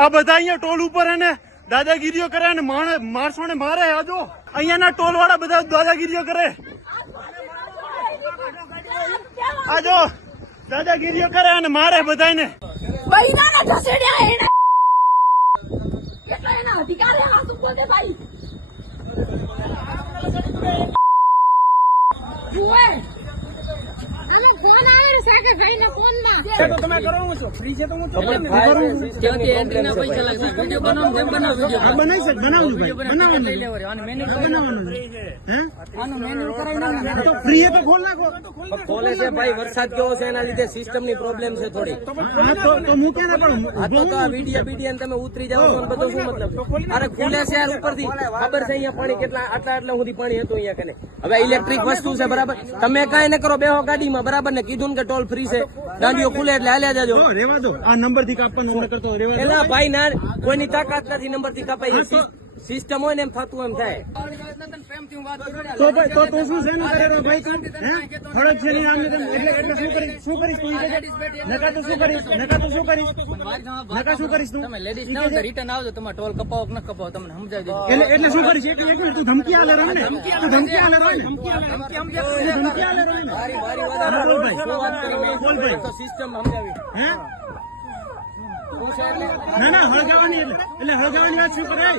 આ બધા અહીંયા ટોલ ઉપર હે ને દાદાગીરીઓ કરે અને માણસો ને મારે આજો. અહીંયાના ટોલ વાળા બધા દાદાગીરીઓ કરે. આજો. દાદાગીરીઓ કરે અને મારે બધાને મહિનાને ઢસેડ્યા એને. કેટલા હે ના પૈસા લાગશે. વીડિયો બનાવો બનાવો વીડિયો બનાવી. શકે ભાઈ બનાવવાનું લઈ લેવો બનાવવાનું હે? આનું કરાવી નાખો તો ફ્રી તો ખોલ નાખો. ખોલે છે ભાઈ વરસાદ કેવો છે એના લીધે સિસ્ટમની પ્રોબ્લેમ છે થોડી હા તો તો પણ આ તો તો વિડીયા ને તમે ઉતરી જાવ છો બધું શું મતલબ? અરે ખુલે છે યાર ઉપરથી. ખબર છે અહીંયા પાણી કેટલા આટલા આટલા સુધી પાણી હતું અહીંયા કને. હવે ઇલેક્ટ્રિક વસ્તુ છે બરાબર? તમે કાંઈ ન કરો બેહો ગાડીમાં બરાબર ને? કીધું ને કે ટોલ ફ્રી છે. ગાડીઓ ખુલે એટલે હાલ્યા જાજો. રેવા દો. આ નંબરથી કાપવાનો નંબર કરતો રેવા ભાઈ ના કોઈની તાકાત નથી નંબરથી કપાઈ સિસ્ટમ હોય ને એમ થતું એમ થાય. તો ભાઈ તો તું શું છે ને કરે ભાઈ કામ હે? ફરજ છે ને આમ એટલે એટલે શું કરી શું કરીશ? તું નકા તું શું કરીશ? નકા તું શું કરીશ? નકા શું કરીશ તું? તમે લેડીઝ ના તો રિટર્ન આવજો. તમે ટોલ કપાવો કે ન કપાવો તમને સમજાવી દીધું એટલે એટલે શું કરીશ? એક એક મિનિટ તું ધમકી આલે રમ ને. તું ધમકી આલે રમ ને. ધમકી આલે રમ ને. મારી મારી વાત હા, બોલ ભાઈ. શું વાત કરી મેં? બોલ ભાઈ. તો સિસ્ટમ સમજાવી. હે? ના ના હળગાવાની એટલે હળગાવાની વાત શું કરે